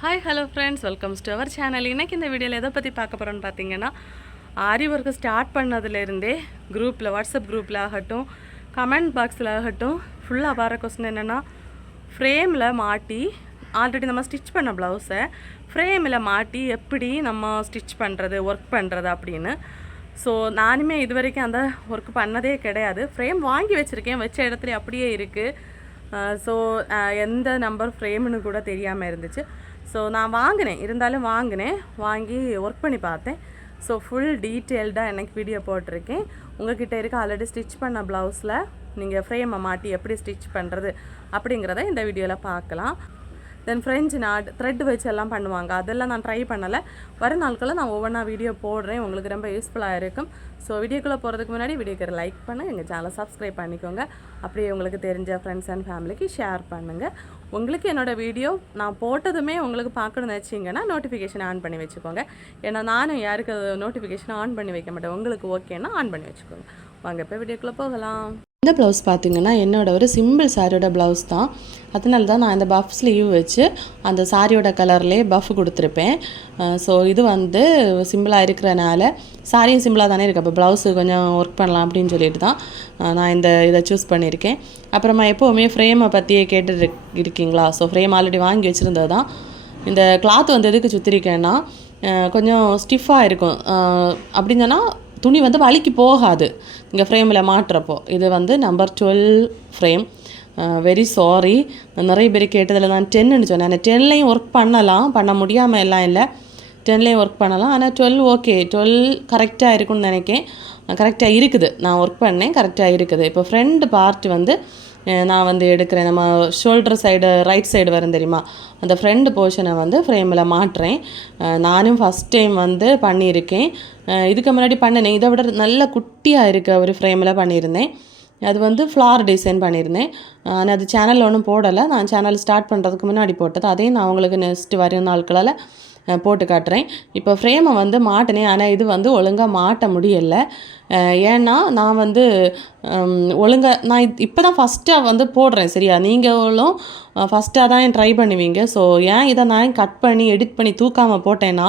Hi hello friends welcomes to our channel இன்றைக்கி இந்த வீடியோவில் எதை பற்றி பார்க்க போகிறோன்னு பார்த்தீங்கன்னா ஆரி ஒர்க்கு ஸ்டார்ட் பண்ணதுலேருந்தே குரூப்பில் வாட்ஸ்அப் குரூப்பில் ஆகட்டும் கமெண்ட் பாக்ஸில் ஆகட்டும் ஃபுல்லாக வர கொஸ்டின் என்னென்னா ஃப்ரேமில் மாட்டி ஆல்ரெடி நம்ம ஸ்டிச் பண்ண ப்ளவுஸை ஃப்ரேமில் மாட்டி எப்படி நம்ம ஸ்டிச் பண்ணுறது ஒர்க் பண்ணுறது அப்படின்னு. ஸோ நானுமே இது வரைக்கும் அந்த ஒர்க் பண்ணதே கிடையாது. ஃப்ரேம் வாங்கி வச்சுருக்கேன். வச்ச இடத்துல அப்படியே இருக்குது ஸோ எந்த நம்பர் ஃப்ரேம்னு கூட தெரியாமல் இருந்துச்சு. ஸோ நான் வாங்கினேன். இருந்தாலும் வாங்கினேன். வாங்கி ஒர்க் பண்ணி பார்த்தேன். ஸோ ஃபுல் டீட்டெயில்டாக எனக்கு வீடியோ போட்டிருக்கேன். உங்ககிட்ட இருக்க ஆல்ரெடி ஸ்டிச் பண்ண ப்ளவுஸில் நீங்கள் ஃப்ரேமை மாட்டி எப்படி ஸ்டிச் பண்ணுறது அப்படிங்கிறத இந்த வீடியோவில் பார்க்கலாம். தென் ஃப்ரெஞ்சு நாட் த்ரெட் வச்சு எல்லாம் பண்ணுவாங்க. அதெல்லாம் நான் ட்ரை பண்ணலை. வர நாட்களில் நான் ஒவ்வொன்றா வீடியோ போடுறேன். உங்களுக்கு ரொம்ப யூஸ்ஃபுல்லாக இருக்கும். ஸோ வீடியோக்குள்ளே போகிறதுக்கு முன்னாடி வீடியோக்கு லைக் பண்ணுங்கள் எங்கள் சேனலை சப்ஸ்கிரைப் பண்ணிக்கோங்க. அப்படியே உங்களுக்கு தெரிஞ்ச ஃப்ரெண்ட்ஸ் அண்ட் ஃபேமிலிக்கு ஷேர் பண்ணுங்கள் உங்களுக்கு என்னோடய வீடியோ நான் போட்டதுமே உங்களுக்கு பார்க்கணும்னு வச்சிங்கன்னா நோட்டிஃபிகேஷன் ஆன் பண்ணி வச்சுக்கோங்க. ஏன்னா நானும் யாருக்கு நோட்டிஃபிகேஷன் ஆன் பண்ணி வைக்க மாட்டேன். உங்களுக்கு ஓகேன்னா ஆன் பண்ணி வச்சுக்கோங்க. வாங்க இப்போ வீடியோக்குள்ளே போகலாம். இந்த ப்ளவுஸ் பார்த்தீங்கன்னா என்னோட ஒரு சிம்பிள் சாரியோட ப்ளவுஸ் தான். அதனால தான் நான் இந்த பஃப் ஸ்லீவ் வச்சு அந்த சாரியோட கலர்லேயே பஃப் கொடுத்துருப்பேன். ஸோ இது வந்து சிம்பிளாக இருக்கிறனால சாரியும் சிம்பிளாக தானே இருக்குது அப்போ ப்ளவுஸு கொஞ்சம் ஒர்க் பண்ணலாம் அப்படின்னு சொல்லிட்டு தான் நான் இந்த இதை சூஸ் பண்ணியிருக்கேன். அப்புறமா எப்போவுமே ஃப்ரேமை பற்றியே கேட்டு இருக்கீங்களா? ஸோ ஃப்ரேம் ஆல்ரெடி வாங்கி வச்சுருந்தது தான். இந்த கிளாத் வந்து எதுக்கு சுற்றிருக்கேன்னா கொஞ்சம் ஸ்டிஃபாக இருக்கும். அஹ், அப்படின்னு சொன்னால் துணி வந்து வலிக்கு போகாது. இங்கே ஃப்ரேமில் மாட்டுறப்போ. இது வந்து number twelve frame very sorry நிறைய பேர் கேட்டதில் நான் டென்னுன்னு சொன்னேன். அந்த டென்லேயும் ஒர்க் பண்ணலாம். பண்ண முடியாமல் எல்லாம் இல்லை. டென்லேயும் ஒர்க் பண்ணலாம். ஆனால் டுவெல் ஓகே டுவெல் கரெக்டாக இருக்குன்னு நினைக்கேன். கரெக்டாக இருக்குது. நான் ஒர்க் பண்ணேன். கரெக்டாக இருக்குது. இப்போ ஃப்ரெண்டு பார்ட் வந்து நான் வந்து எடுக்கிறேன். நம்ம ஷோல்டர் சைடு ரைட் சைடு வரும் தெரியுமா? அந்த ஃப்ரண்ட் போர்ஷனை வந்து ஃப்ரேமில் மாட்டுறேன். நானும் ஃபஸ்ட் டைம் வந்து பண்ணியிருக்கேன். இதுக்கு முன்னாடி பண்ணினேன் இதை விட நல்ல குட்டியாக இருக்க ஒரு ஃப்ரேமில் பண்ணியிருந்தேன். அது வந்து ஃப்ளார் டிசைன் பண்ணியிருந்தேன். ஆனால் அது சேனலில் ஒன்றும் போடலை. நான் சேனல் ஸ்டார்ட் பண்ணுறதுக்கு முன்னாடி போட்டது. அதையும் நான் உங்களுக்கு நெக்ஸ்ட் வரும் நாட்களால் போட்டு காட்டுறேன். இப்போ ஃப்ரேமை வந்து மாட்டினேன். ஆனால் இது வந்து ஒழுங்காக மாட்ட முடியலை. ஏன்னா நான் வந்து ஒழுங்காக நான் இப்போ தான் ஃபஸ்ட்டாக வந்து போடுறேன் சரியா? நீங்களும் ஃபஸ்ட்டாக தான் ட்ரை பண்ணுவீங்க. ஸோ ஏன் இதை நான் கட் பண்ணி எடிட் பண்ணி தூக்காமல் போட்டேன்னா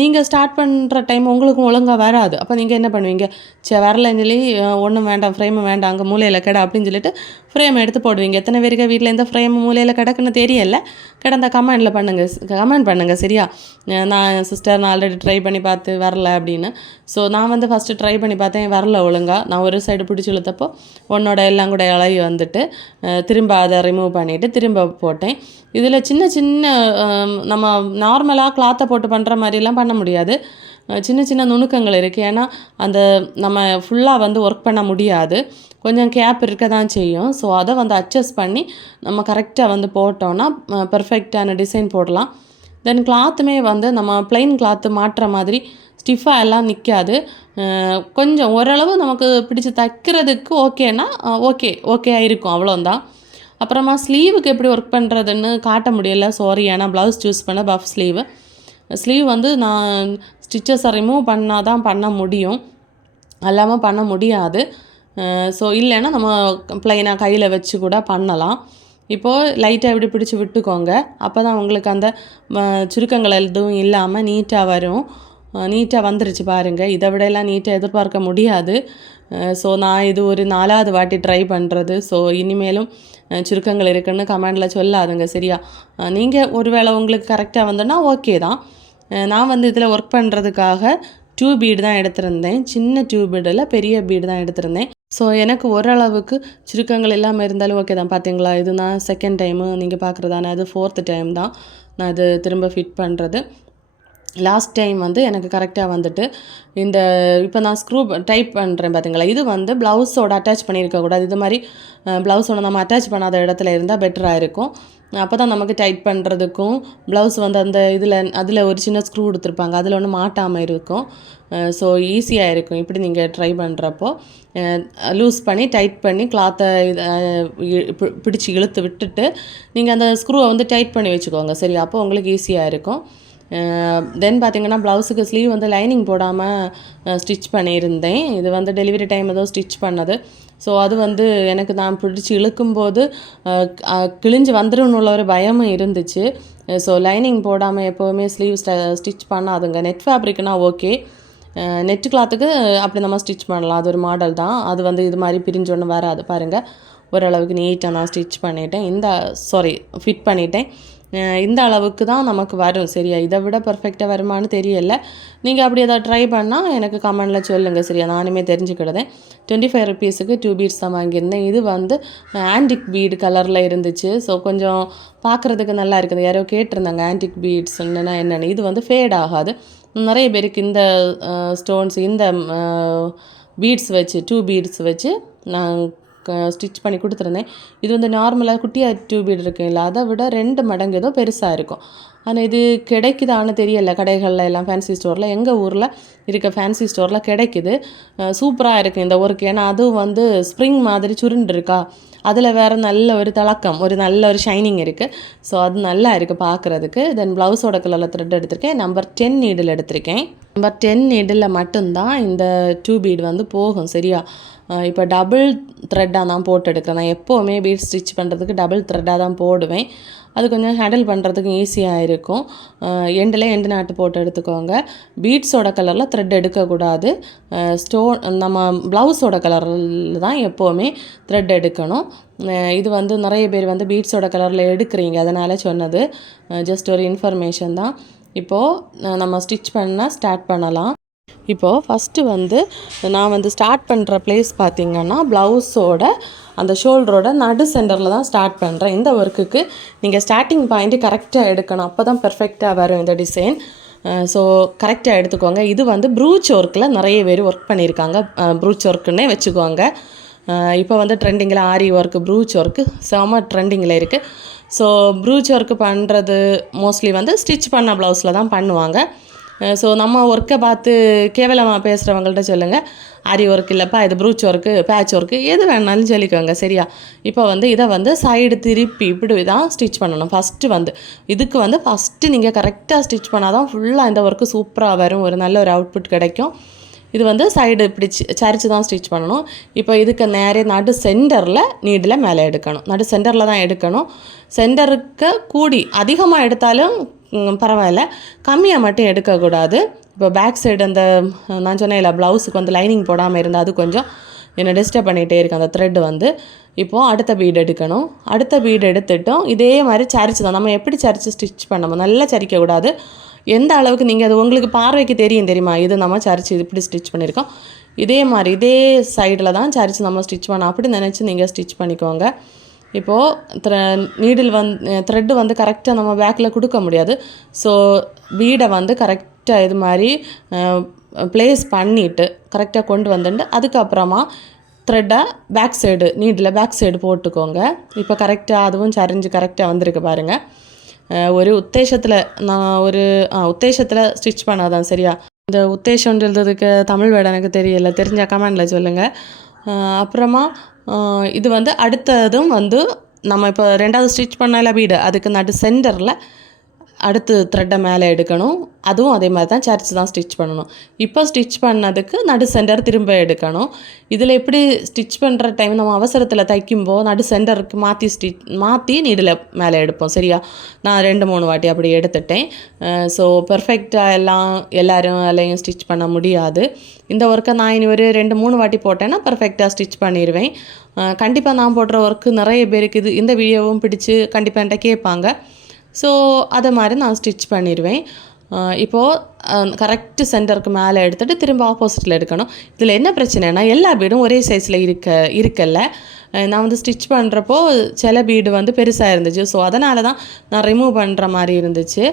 நீங்கள் ஸ்டார்ட் பண்ணுற டைம் உங்களுக்கும் ஒழுங்காக வராது. அப்போ நீங்கள் என்ன பண்ணுவீங்க? சே வரலன்னு சொல்லி ஒன்றும் வேண்டாம் ஃப்ரேமு வேண்டாம் அங்கே மூலையில் கிட அப்படின்னு சொல்லிட்டு ஃப்ரேம் எடுத்து போடுவீங்க. எத்தனை பேருக்கு வீட்டில் எந்த ஃப்ரேம் மூலையில் கிடக்குன்னு தெரியல. கிடந்த கமெண்டில் பண்ணுங்கள் கமெண்ட் பண்ணுங்கள் சரியா? நான் சிஸ்டர் நான் ஆல்ரெடி ட்ரை பண்ணி பார்த்து வரல அப்படின்னு. ஸோ நான் வந்து ஃபஸ்ட்டு ட்ரை பண்ணி பார்த்தேன் வரல ஒழுங்காக நான் ஒரு சைடு பிடிச்சி இழுத்தப்போ உன்னோட எல்லாம் கூட இழகி வந்துட்டு திரும்ப அதை ரிமூவ் பண்ணிவிட்டு திரும்ப போட்டேன். இதில் சின்ன சின்ன நம்ம நார்மலாக கிளாத்தை போட்டு பண்ணுற மாதிரிலாம் பண்ண முடியாது. சின்ன சின்ன நுணுக்கங்கள் இருக்குது ஏன்னா அந்த நம்ம ஃபுல்லாக வந்து ஒர்க் பண்ண முடியாது. கொஞ்சம் கேப் இருக்க தான் செய்யும். ஸோ அதை வந்து அட்ஜஸ்ட் பண்ணி நம்ம கரெக்டாக வந்து போட்டோன்னா பெர்ஃபெக்டான டிசைன் போடலாம். தென் கிளாத்துமே வந்து நம்ம plain கிளாத்து மாட்டுற மாதிரி ஸ்டிஃபாக எல்லாம் நிற்காது கொஞ்சம் ஓரளவு நமக்கு பிடிச்சி தைக்கிறதுக்கு ஓகேனா ஓகே ஓகே இருக்கும் அவ்வளோந்தான் அப்புறமா ஸ்லீவுக்கு எப்படி ஒர்க் பண்ணுறதுன்னு காட்ட முடியல. சாரி ஏன்னா ப்ளவுஸ் சூஸ் பண்ண பஃப் ஸ்லீவு ஸ்லீவ் வந்து நான் ஸ்டிச்சஸ் ரிமூவ் பண்ணால் தான் பண்ண முடியும். அல்லாமல் பண்ண முடியாது. ஸோ இல்லைன்னா நம்ம ப்ளைனாக கையில் வச்சு கூட பண்ணலாம். இப்போது லைட்டாக இப்படி பிடிச்சி விட்டுக்கோங்க. அப்போ தான் உங்களுக்கு அந்த சுருக்கங்கள் எதுவும் இல்லாமல் நீட்டாக வரும். நீட்டாக வந்துருச்சு பாருங்கள் இதை விடையெல்லாம் நீட்டாக எதிர்பார்க்க முடியாது. ஸோ நான் இது ஒரு நாலாவது வாட்டி ட்ரை பண்ணுறது ஸோ இனிமேலும் சுருக்கங்கள் இருக்குன்னு கமெண்டில் சொல்லாதுங்க சரியா? நீங்கள் ஒருவேளை உங்களுக்கு கரெக்டாக வந்தோன்னா ஓகே தான். நான் வந்து இதில் ஒர்க் பண்ணுறதுக்காக டூ பீடு தான் எடுத்திருந்தேன். சின்ன டூ பீடில் பெரிய பீடு தான் எடுத்திருந்தேன். ஸோ எனக்கு ஓரளவுக்கு சுருக்கங்கள் இல்லாமல் இருந்தாலும் ஓகே தான். பார்த்தீங்களா இது நான் செகண்ட் டைமு நீங்கள் பார்க்குறதானே அது ஃபோர்த்து டைம் தான் நான் அது திரும்ப ஃபிட் பண்ணுறது லாஸ்ட் டைம் வந்து எனக்கு கரெக்டாக வந்துட்டு இந்த இப்போ நான் ஸ்க்ரூ டைப் பண்ணுறேன் பார்த்தீங்களா இது வந்து ப்ளவுஸோட அட்டாச் பண்ணியிருக்கக்கூடாது இது மாதிரி ப்ளவுஸோட நம்ம அட்டாச் பண்ணாத இடத்துல இருந்தால் பெட்டராக இருக்கும். அப்போ தான் நமக்கு டைட் பண்ணுறதுக்கும் ப்ளவுஸ் வந்து அந்த இதில் அதில் ஒரு சின்ன ஸ்க்ரூ கொடுத்துருப்பாங்க அதில் ஒன்றும் மாட்டாமல் இருக்கும். ஸோ ஈஸியாக இருக்கும். இப்படி நீங்கள் ட்ரை பண்ணுறப்போ லூஸ் பண்ணி டைட் பண்ணி கிளாத்தை பிடிச்சி இழுத்து விட்டுட்டு நீங்கள் அந்த ஸ்க்ரூவை வந்து டைட் பண்ணி வச்சுக்கோங்க. சரி அப்போ உங்களுக்கு ஈஸியாக இருக்கும். தென் பார்த்திங்கன்னா ப்ளவுஸுக்கு ஸ்லீவ் வந்து லைனிங் போடாமல் ஸ்டிச் பண்ணியிருந்தேன். இது வந்து டெலிவரி டைம் ஏதோ ஸ்டிச் பண்ணது. ஸோ அது வந்து எனக்கு நான் பிடிச்சி இழுக்கும்போது கிழிஞ்சு வந்துடும் உள்ள ஒரு பயமும் இருந்துச்சு. ஸோ லைனிங் போடாமல் எப்போவுமே ஸ்லீவ் ஸ்டிச் பண்ணாதுங்க. நெட் ஃபேப்ரிக்னா ஓகே நெட் கிளாத்துக்கு அப்படி நம்ம ஸ்டிச் பண்ணலாம். அது ஒரு மாடல் தான். அது வந்து இது மாதிரி பிரிஞ்சொன்று வராது. பாருங்கள் ஓரளவுக்கு நீட்டாக நான் ஸ்டிச் பண்ணிட்டேன். இந்த சாரி ஃபிட் பண்ணிட்டேன். இந்த அளவுக்கு தான் நமக்கு வரும். சரியா? இதை விட பர்ஃபெக்டாக வருமான்னு தெரியல. நீங்கள் அப்படி ஏதாவது ட்ரை பண்ணால் எனக்கு கமெண்டில் சொல்லுங்கள் சரியா? நானுமே தெரிஞ்சுக்கிடுதேன் டுவெண்ட்டி ஃபைவ் ருபீஸுக்கு டூ பீட்ஸ் தான் வாங்கியிருந்தேன். இது வந்து ஆன்டிக் பீடு கலரில் இருந்துச்சு. ஸோ கொஞ்சம் பார்க்குறதுக்கு நல்லா இருக்குது. யாரோ கேட்டிருந்தாங்க ஆன்டிக் பீட்ஸ்ன்னா என்னென்னு இது வந்து ஃபேட் ஆகாது. நிறைய பேருக்கு இந்த ஸ்டோன்ஸ் இந்த பீட்ஸ் வச்சு டூ பீட்ஸ் வச்சு நான் ஸ்டிச் பண்ணி கொடுத்துருந்தேன். இது வந்து நார்மலாக குட்டியாக டூ பீட் இருக்குங்களா அதை விட ரெண்டு மடங்கு ஏதோ பெருசாக இருக்கும். ஆனால் இது கிடைக்குதான்னு தெரியல. கடைகளில் எல்லாம் ஃபேன்சி ஸ்டோரில் எங்கள் ஊரில் இருக்க ஃபேன்சி ஸ்டோரில் கிடைக்குது. சூப்பராக இருக்குது இந்த ஒர்க் ஏன்னா அதுவும் வந்து ஸ்ப்ரிங் மாதிரி சுருண்டு இருக்கா அதில் வேறு நல்ல ஒரு தளக்கம் ஒரு நல்ல ஒரு ஷைனிங் இருக்குது ஸோ அது நல்லா இருக்குது பார்க்குறதுக்கு தென் ப்ளவுஸோட கலரில் த்ரெட் எடுத்திருக்கேன். நம்பர் டென் நீடில் எடுத்திருக்கேன். நம்பர் டென் நீடில் மட்டும்தான் இந்த டூ பீட் வந்து போகும் சரியா? இப்போ டபுள் த்ரெட்டாக தான் போட்டு எடுக்கிறேன். நான் எப்போவுமே பீட் ஸ்டிச் பண்ணுறதுக்கு டபுள் த்ரெட்டாக தான் போடுவேன். அது கொஞ்சம் ஹேண்டில் பண்ணுறதுக்கு ஈஸியாக இருக்கும். எண்டில் எண்டு நாட்டு போட்டு எடுத்துக்கோங்க. பீட்ஸோட கலரில் த்ரெட் எடுக்கக்கூடாது. ஸ்டோன் நம்ம ப்ளவுஸோட கலரில் தான் எப்போவுமே த்ரெட் எடுக்கணும். இது வந்து நிறைய பேர் வந்து பீட்ஸோட கலரில் எடுக்கிறீங்க அதனால் சொன்னது. ஜஸ்ட் ஒரு இன்ஃபர்மேஷன் தான். இப்போது நம்ம ஸ்டிச் பண்ண ஸ்டார்ட் பண்ணலாம். இப்போது ஃபஸ்ட்டு வந்து நான் வந்து ஸ்டார்ட் பண்ணுற ப்ளேஸ் பார்த்திங்கன்னா ப்ளவுஸோட அந்த ஷோல்டரோட நடு சென்டரில் தான் ஸ்டார்ட் பண்ணுறேன் இந்த ஒர்க்குக்கு நீங்கள் ஸ்டார்டிங் பாயிண்ட்டு கரெக்டாக எடுக்கணும். அப்போ தான் பெர்ஃபெக்டாக வரும் இந்த டிசைன் ஸோ கரெக்டாக எடுத்துக்கோங்க. இது வந்து ப்ரூச் ஒர்க்கில் நிறைய பேர் ஒர்க் பண்ணியிருக்காங்க. ப்ரூச் ஒர்க்குன்னே வச்சுக்கோங்க. இப்போ வந்து ட்ரெண்டிங்கில் ஆரி ஒர்க்கு ப்ரூச் ஒர்க்கு செம ட்ரெண்டிங்கில் இருக்குது ஸோ ப்ரூச் ஒர்க்கு பண்ணுறது மோஸ்ட்லி வந்து ஸ்டிச் பண்ண ப்ளவுஸில் தான் பண்ணுவாங்க. ஸோ நம்ம ஒர்க்கை பார்த்து கேவலமாக பேசுகிறவங்கள்ட்ட சொல்லுங்கள் ஆரி ஒர்க் இல்லைப்பா இது ப்ரூச் ஒர்க்கு பேட்ச் ஒர்க்கு எது வேணாலும் சொல்லிக்கோங்க சரியா? இப்போ வந்து இதை வந்து சைடு திருப்பி இப்படி தான் ஸ்டிச் பண்ணணும். ஃபஸ்ட்டு வந்து இதுக்கு வந்து ஃபஸ்ட்டு நீங்கள் கரெக்டாக ஸ்டிச் பண்ணால் தான் ஃபுல்லாக இந்த ஒர்க்கு சூப்பராக வரும். ஒரு நல்ல ஒரு அவுட்புட் கிடைக்கும். இது வந்து சைடு இப்படி சரிச்சு தான் ஸ்டிச் பண்ணணும். இப்போ இதுக்கு நேரே நடு சென்டரில் நீடில் மேலே எடுக்கணும். நடு சென்டரில் தான் எடுக்கணும். சென்டருக்கு கூடி அதிகமாக எடுத்தாலும் பரவாயில்ல. கம்மியாக மட்டும் எடுக்கக்கூடாது. இப்போ பேக் சைடு அந்த நான் சொன்னேன் இல்லை ப்ளவுஸுக்கு வந்து லைனிங் போடாமல் இருந்தால் அது கொஞ்சம் என்னை டிஸ்டர்ப் பண்ணிகிட்டே இருக்கு அந்த த்ரெட் வந்து. இப்போது அடுத்த பீடு எடுக்கணும். அடுத்த பீடு எடுத்துட்டோம் இதே மாதிரி சரிச்சு தான். நம்ம எப்படி சரிச்சு ஸ்டிச் பண்ணமோ நல்லா சரிக்கக்கூடாது. எந்த அளவுக்கு நீங்கள் அது உங்களுக்கு பார்வைக்கு தெரியும் தெரியுமா? இது நம்ம சரிச்சு இப்படி ஸ்டிச் பண்ணியிருக்கோம் இதே மாதிரி இதே சைடில் தான் சரிச்சு நம்ம ஸ்டிச் பண்ணோம் அப்படி நினச்சி நீங்கள் ஸ்டிச் பண்ணிக்கோங்க. இப்போது த்ர நீடில் வந்து த்ரெட்டு வந்து கரெக்டாக நம்ம பேக்கில் கொடுக்க முடியாது. ஸோ வீடை வந்து கரெக்டாக இது மாதிரி ப்ளேஸ் பண்ணிவிட்டு கரெக்டாக கொண்டு வந்துட்டு அதுக்கப்புறமா த்ரெட்டை back side needle back side போட்டுக்கோங்க. இப்போ கரெக்டாக அதுவும் சரிஞ்சு கரெக்டாக வந்திருக்கு பாருங்கள் eh, ஒரு உத்தேசத்தில் நான் ஒரு உத்தேசத்தில் ஸ்டிச் பண்ணாதான் சரியா? இந்த உத்தேசம்ன்றதுக்கு தமிழ் வேர்டு எனக்கு தெரியல. தெரிஞ்ச கமெண்டில் சொல்லுங்கள் அப்புறமா இது வந்து அடுத்ததும் வந்து நம்ம இப்போ ரெண்டாவது ஸ்டிச் பண்ணல வீடு அதுக்கு நடு சென்டரில் அடுத்து த்ரெட்டை மேலே எடுக்கணும். அதுவும் அதே மாதிரி தான் சரிச்சு தான் ஸ்டிச் பண்ணணும். இப்போ ஸ்டிச் பண்ணதுக்கு நடு சென்டர் திரும்ப எடுக்கணும். இதில் எப்படி ஸ்டிச் பண்ணுற டைம் நம்ம அவசரத்தில் தைக்கும்போது நடு சென்டருக்கு மாற்றி ஸ்டிச் மாற்றி நீடில் மேலே எடுப்போம். சரியா? நான் ரெண்டு மூணு வாட்டி அப்படி எடுத்துட்டேன். ஸோ பெர்ஃபெக்டாக எல்லாம் எல்லோரும் எல்லையும் ஸ்டிச் பண்ண முடியாது. இந்த ஒர்க்கை நான் இனி ஒரு ரெண்டு மூணு வாட்டி போட்டேன்னா பர்ஃபெக்டாக ஸ்டிச் பண்ணிடுவேன். கண்டிப்பாக நான் போடுற ஒர்க்கு நிறைய பேருக்கு இது இந்த வீடியோவும் பிடிச்சு கண்டிப்பாக என்கிட்ட கேட்பாங்க. ஸோ அதை மாதிரி நான் ஸ்டிச் பண்ணிடுவேன் இப்போது கரெக்ட் சென்டருக்கு மேலே எடுத்துகிட்டு திரும்ப ஆப்போசிட்டில் எடுக்கணும். இதில் என்ன பிரச்சனைனா எல்லா பீடும் ஒரே சைஸில் இருக்க இருக்கல நான் வந்து ஸ்டிச் பண்ணுறப்போ சில பீடு வந்து பெருசாக இருந்துச்சு. ஸோ அதனால தான் நான் ரிமூவ் பண்ணுற மாதிரி இருந்துச்சு.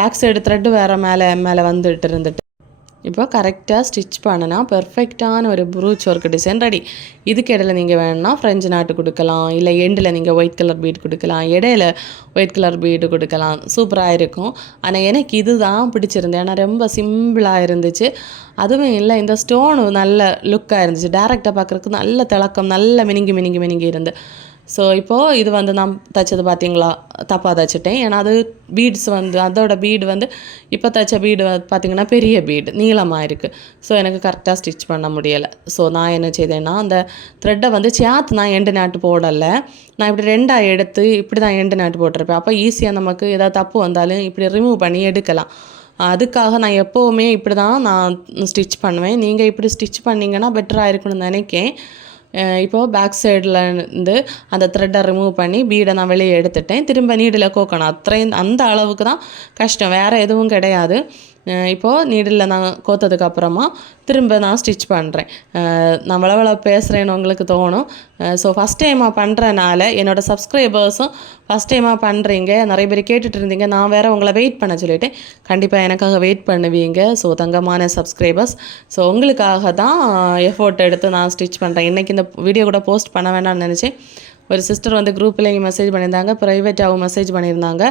பேக் சைடு த்ரெட்டு வேறு மேலே மேலே வந்துட்டு இருந்துட்டு. இப்போ கரெக்டாக ஸ்டிச் பண்ணினா பெர்ஃபெக்டான ஒரு ப்ரூச் ஒர்க் டிசைன் ரெடி இதுக்கு இடையில நீங்கள் வேணும்னா ஃப்ரெஞ்சு நாட்டு கொடுக்கலாம் இல்லை எண்டில் நீங்கள் ஒயிட் கலர் பீட் கொடுக்கலாம் இடையில ஒயிட் கலர் பீடு கொடுக்கலாம். சூப்பராக இருக்கும். ஆனால் எனக்கு இதுதான் பிடிச்சிருந்தது. ஏன்னா ரொம்ப சிம்பிளாக இருந்துச்சு. அதுவும் இல்லை இந்த ஸ்டோனு நல்ல லுக்காக இருந்துச்சு. டேரெக்டாக பார்க்குறதுக்கு நல்ல திளக்கம் நல்ல மினிங்கி மினிங்கி மினிங்கி இருந்து. ஸோ இப்போது இது வந்து நான் தைச்சது பார்த்தீங்களா தப்பாக தைச்சிட்டேன். ஏன்னா அது பீட்ஸ் வந்து அதோட பீடு வந்து இப்போ தைச்ச பீடு பார்த்தீங்கன்னா பெரிய பீடு நீளமாக இருக்குது ஸோ எனக்கு கரெக்டாக ஸ்டிச் பண்ண முடியலை. ஸோ நான் என்ன செய்தேன்னா அந்த த்ரெட்டை வந்து சேர்த்து நான் எண்டு நாட்டு போடலை. நான் இப்படி ரெண்டாக எடுத்து இப்படி தான் எண்டு நாட்டு போட்டிருப்பேன். அப்போ ஈஸியாக நமக்கு ஏதாவது தப்பு வந்தாலும் இப்படி ரிமூவ் பண்ணி எடுக்கலாம். அதுக்காக நான் எப்போவுமே இப்படி தான் நான் ஸ்டிச் பண்ணுவேன். நீங்கள் இப்படி ஸ்டிச் பண்ணிங்கன்னா பெட்டராக இருக்கும்னு நினைக்கேன். இப்போது பேக் சைடில் இருந்து அந்த த்ரெட்டை ரிமூவ் பண்ணி பீடை நான் வெளியே எடுத்துட்டேன். திரும்ப நீடில் கோக்கணும். அத்தையும் அந்த அளவுக்கு தான் கஷ்டம். வேறு எதுவும் கிடையாது. இப்போது நீடில் நான் கோத்ததுக்கு அப்புறமா திரும்ப நான் ஸ்டிச் பண்ணுறேன் நான் வளவள பேசுகிறேன்னு உங்களுக்கு தோணும். ஸோ ஃபஸ்ட் டைமாக பண்ணுறனால என்னோட சப்ஸ்கிரைபர்ஸும் ஃபஸ்ட் டைமாக பண்ணுறீங்க நிறைய பேர் கேட்டுட்டு இருந்தீங்க. நான் வேறு உங்களை வெயிட் பண்ண சொல்லிட்டேன். கண்டிப்பாக எனக்காக வெயிட் பண்ணுவீங்க. ஸோ தங்கமான சப்ஸ்கிரைபர்ஸ் ஸோ உங்களுக்காக தான் எஃபோர்ட் எடுத்து நான் ஸ்டிச் பண்ணுறேன் இன்றைக்கி இந்த வீடியோ கூட போஸ்ட் பண்ண வேண்டாம்னு நினச்சேன். ஒரு சிஸ்டர் வந்து குரூப்பில் மெசேஜ் பண்ணியிருந்தாங்க. ப்ரைவேட்டாகவும் மெசேஜ் பண்ணியிருந்தாங்க.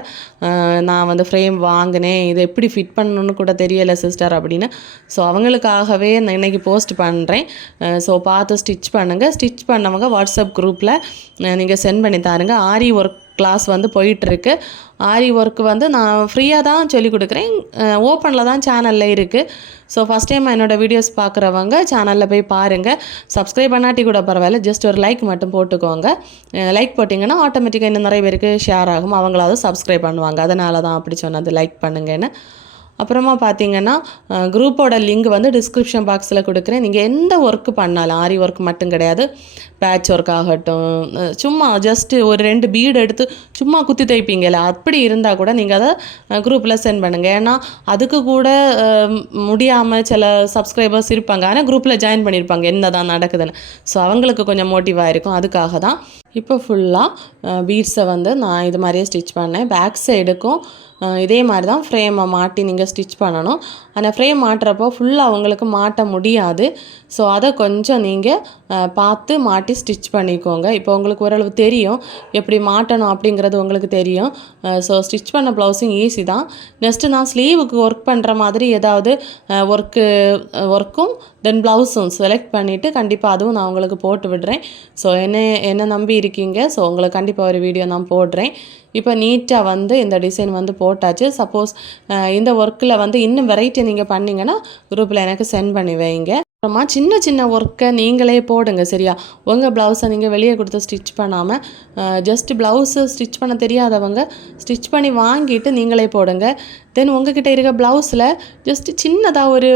நான் வந்து ஃப்ரேம் வாங்கினேன். இதை எப்படி ஃபிட் பண்ணணும்னு கூட தெரியலை சிஸ்டர் அப்படின்னு. ஸோ அவங்களுக்காகவே நான் இன்றைக்கி போஸ்ட் பண்ணுறேன் ஸோ பார்த்து ஸ்டிச் பண்ணுங்கள் ஸ்டிச் பண்ணவங்க வாட்ஸ்அப் குரூப்பில் நீங்கள் சென்ட் பண்ணி தாருங்க. ஆரி ஒர்க் கிளாஸ் வந்து போயிட்டுருக்கு. ஆரி ஒர்க் வந்து நான் ஃப்ரீயாக தான் சொல்லிக் கொடுக்குறேன். ஓப்பனில் தான் சேனலில் இருக்குது ஸோ ஃபஸ்ட் டைம் என்னோடய வீடியோஸ் பார்க்குறவங்க சேனலில் போய் பாருங்கள் சப்ஸ்கிரைப் பண்ணாட்டி கூட பரவாயில்ல. ஜஸ்ட் ஒரு லைக் மட்டும் போட்டுக்கோங்க. லைக் போட்டிங்கன்னா ஆட்டோமேட்டிக்காக இன்னும் நிறைய பேருக்கு ஷேர் ஆகும். அவங்களாவது சப்ஸ்கிரைப் பண்ணுவாங்க. அதனால தான் அப்படி சொன்னது. லைக் பண்ணுங்கன்னு. அப்புறமா பார்த்தீங்கன்னா குரூப்போட லிங்க் வந்து டிஸ்கிரிப்ஷன் பாக்ஸில் கொடுக்குறேன். நீங்கள் எந்த ஒர்க்கு பண்ணாலும் ஆரி ஒர்க் மட்டும் கிடையாது. பேட்ச் ஒர்க் ஆகட்டும் சும்மா ஜஸ்ட்டு ஒரு ரெண்டு பீடு எடுத்து சும்மா குத்தி தைப்பீங்கல்ல அப்படி இருந்தால் கூட நீங்கள் அதை குரூப்பில் சென்ட் பண்ணுங்கள் ஏன்னா அதுக்கு கூட முடியாமல் சில சப்ஸ்கிரைபர்ஸ் இருப்பாங்க. ஆனால் குரூப்பில் ஜாயின் பண்ணியிருப்பாங்க என்ன தான் நடக்குதுன்னு. ஸோ அவங்களுக்கு கொஞ்சம் மோட்டிவாக இருக்கும். அதுக்காக தான். இப்போ ஃபுல்லாக பீட்ஸை வந்து நான் இது மாதிரியே ஸ்டிச் பண்ணேன். பேக் சைடுக்கும் இதே மாதிரி தான் ஃப்ரேமை மாட்டி நீங்கள் ஸ்டிச் பண்ணணும். ஆனால் ஃப்ரேம் மாட்டுறப்போ ஃபுல்லாக அவங்களுக்கு மாட்ட முடியாது. ஸோ அதை கொஞ்சம் நீங்கள் பார்த்து மாட்டி ஸ்டிச் பண்ணிக்கோங்க. இப்போ உங்களுக்கு ஓரளவு தெரியும். எப்படி மாட்டணும் அப்படிங்கிறது உங்களுக்கு தெரியும். ஸோ ஸ்டிச் பண்ண ப்ளவுஸும் ஈஸி தான். நெக்ஸ்ட்டு நான் ஸ்லீவுக்கு ஒர்க் பண்ணுற மாதிரி ஏதாவது ஒர்க்கு ஒர்க்கும் தென் ப்ளவுஸும் செலக்ட் பண்ணிவிட்டு கண்டிப்பாக அதுவும் நான் உங்களுக்கு போட்டு விடுறேன். ஸோ என்ன என்ன நம்பி இருக்கீங்க. ஸோ உங்களுக்கு கண்டிப்பாக ஒரு வீடியோ நான் போடுறேன். இப்போ நீட்டாக வந்து இந்த டிசைன் வந்து போட்டாச்சு. சப்போஸ் இந்த ஒர்க்கில் வந்து இன்னும் வெரைட்டி நீங்கள் பண்ணிங்கன்னா குரூப்பில் எனக்கு சென்ட் பண்ணி வைங்க. அப்புறமா சின்ன சின்ன ஒர்க்கை நீங்களே போடுங்க சரியா? உங்கள் ப்ளவுஸை நீங்கள் வெளியே கொடுத்து ஸ்டிச் பண்ணாமல் ஜஸ்ட் ப்ளவுஸு ஸ்டிச் பண்ண தெரியாதவங்க ஸ்டிச் பண்ணி வாங்கிட்டு நீங்களே போடுங்க. தென் உங்ககிட்ட இருக்க ப்ளவுஸில் ஜஸ்ட் சின்னதாக ஒரு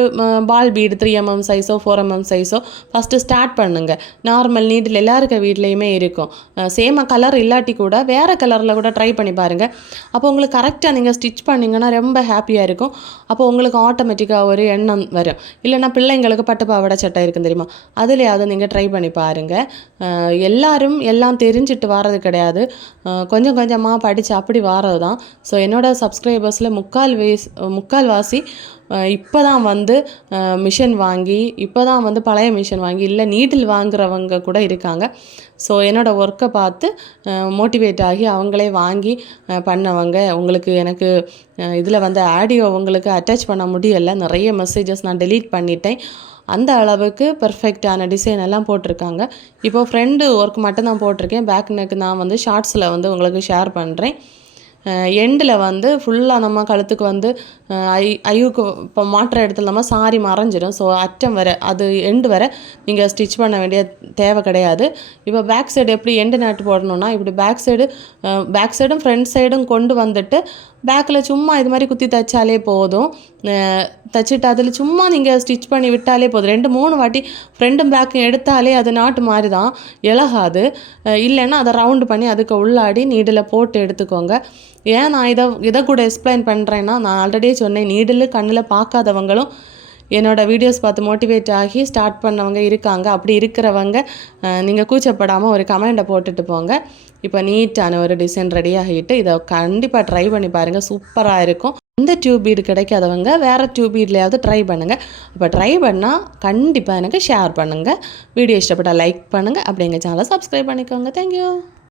பால் பீடு த்ரீ எம்எம் சைஸோ ஃபோர் எம்எம் சைஸோ ஃபஸ்ட்டு ஸ்டார்ட் பண்ணுங்கள் நார்மல் நீட்டில் எல்லாருக்க வீட்லேயுமே இருக்கும். சேமாக கலர் இல்லாட்டி கூட வேறு கலரில் கூட ட்ரை பண்ணி பாருங்கள் அப்போ உங்களுக்கு கரெக்டாக நீங்கள் ஸ்டிச் பண்ணிங்கன்னா ரொம்ப ஹாப்பியாக இருக்கும். அப்போ உங்களுக்கு ஆட்டோமேட்டிக்காக ஒரு எண்ணம் வரும். இல்லைன்னா பிள்ளைங்களுக்கு பட்டு பாவாடை சட்டை இருக்கும் தெரியுமா? அதுலேயாவது நீங்கள் ட்ரை பண்ணி பாருங்கள் எல்லாரும் எல்லாம் தெரிஞ்சிட்டு வர்றது கிடையாது. கொஞ்சம் கொஞ்சமாக படித்து அப்படி வர்றது தான் ஸோ என்னோடய சப்ஸ்கிரைபர்ஸில் முக்கால் வயசு முக்கால் வாசி இப்போ தான் வந்து மிஷின் வாங்கி இப்போ தான் வந்து பழைய மிஷின் வாங்கி இல்லை நீட்டில் வாங்குறவங்க கூட இருக்காங்க. ஸோ என்னோடய ஒர்க்கை பார்த்து மோட்டிவேட் ஆகி அவங்களே வாங்கி பண்ணவங்க. உங்களுக்கு எனக்கு இதில் வந்து ஆடியோ உங்களுக்கு அட்டாச் பண்ண முடியலை. நிறைய மெசேஜஸ் நான் டெலீட் பண்ணிட்டேன். அந்த அளவுக்கு பெர்ஃபெக்டான டிசைன் எல்லாம் போட்டிருக்காங்க. இப்போ ஃப்ரெண்டு ஒர்க் மட்டும் தான் போட்டிருக்கேன். பேக் நெக் நான் வந்து ஷார்ட்ஸில் வந்து உங்களுக்கு ஷேர் பண்ணுறேன் எண்டில் வந்து ஃபுல்லாக நம்ம கழுத்துக்கு வந்து ஐ ஐயுக்கு இப்போ மாற்ற இடத்துல நம்ம சாரி மறைஞ்சிடும். ஸோ அச்சம் வர அது எண்டு வர நீங்கள் ஸ்டிச் பண்ண வேண்டிய தேவை கிடையாது. இப்போ பேக் சைடு எப்படி எண்டு நாட்டு போடணும்னா இப்படி பேக் சைடு பேக் சைடும் ஃப்ரண்ட் சைடும் கொண்டு வந்துட்டு பேக்கில் சும்மா இது மாதிரி குத்தி தைச்சாலே போதும். தைச்சிட்டு அதில் சும்மா நீங்கள் ஸ்டிச் பண்ணி விட்டாலே போதும். ரெண்டு மூணு வாட்டி ஃப்ரெண்டும் பேக்கும் எடுத்தாலே அது நாட்டு மாதிரி தான் இழகாது இல்லைன்னா அதை ரவுண்டு பண்ணி அதுக்கு உள்ளாடி நீடில் போட்டு எடுத்துக்கோங்க. ஏன் நான் இதை இதை கூட எக்ஸ்பிளைன் பண்ணுறேன்னா நான் ஆல்ரெடி சொன்னேன் நீடில் கண்ணில் பார்க்காதவங்களும் என்னோடய வீடியோஸ் பார்த்து மோட்டிவேட் ஆகி ஸ்டார்ட் பண்ணவங்க இருக்காங்க. அப்படி இருக்கிறவங்க நீங்கள் கூச்சப்படாமல் ஒரு கமெண்ட்டை போட்டுட்டு போங்க. இப்போ நீட்டான ஒரு டிசைன் ரெடி ஆகிட்டு இதை கண்டிப்பாக ட்ரை பண்ணி பாருங்கள் சூப்பராக இருக்கும். இந்த டியூப் பீடு கிடைக்காதவங்க வேறு டியூப் பீட்லையாவது ட்ரை பண்ணுங்கள் அப்போ ட்ரை பண்ணால் கண்டிப்பாக எனக்கு ஷேர் பண்ணுங்கள் வீடியோ இஷ்டப்பட்டால் லைக் பண்ணுங்கள் அப்படிங்க சேனலை சப்ஸ்கிரைப் பண்ணிக்கோங்க. தேங்க்யூ